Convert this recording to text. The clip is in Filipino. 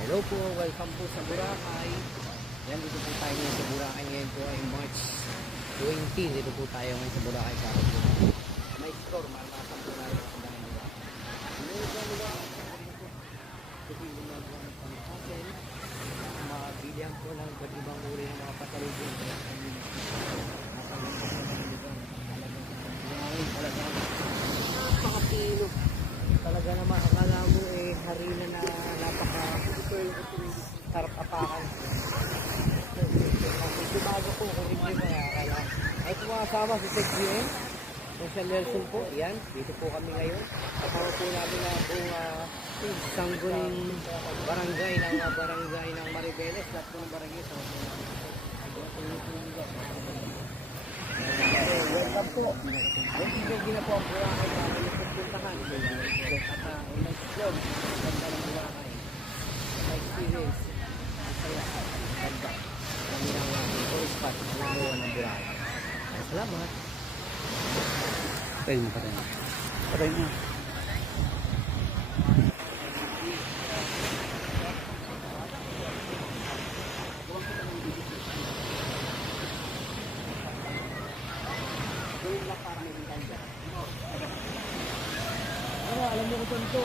Hello po, welcome po sa Boracay. Yan, dito po tayo ngayon sa Boracay. Ngayon po ay March 20. Dito po tayo ngayon sa Boracay. May store, maranasan po natin ang dahil nila. Ngayon po nila, ito po yung gumagawa ng pangkasin. Mabilihan po ng iba't ibang uri ng mga pasalubong. Nasa mga pasalubong. Talagang napakapilo. Talaga naman, akala mo harina na napaka sarap apakan. Dumago po kung hindi mo akala. Ay kumakasama si Sec GM. Social Nelson po. Yan, dito po kami ngayon. Kasama po namin ang buong sangguning barangay ng Maribeles. Lahat po ng barangay sa welcome po. Hindi na po ang Boracay para puntahan. At mag-vlog. Ganda ng Boracay. Experience. Masaya. Ganda. Kami ng tourist spot. Nangawa ng Boracay. Salamat. Patayin mo. Patayin mo. Gawin lang para may bintang dyan. Alam mo ko ito.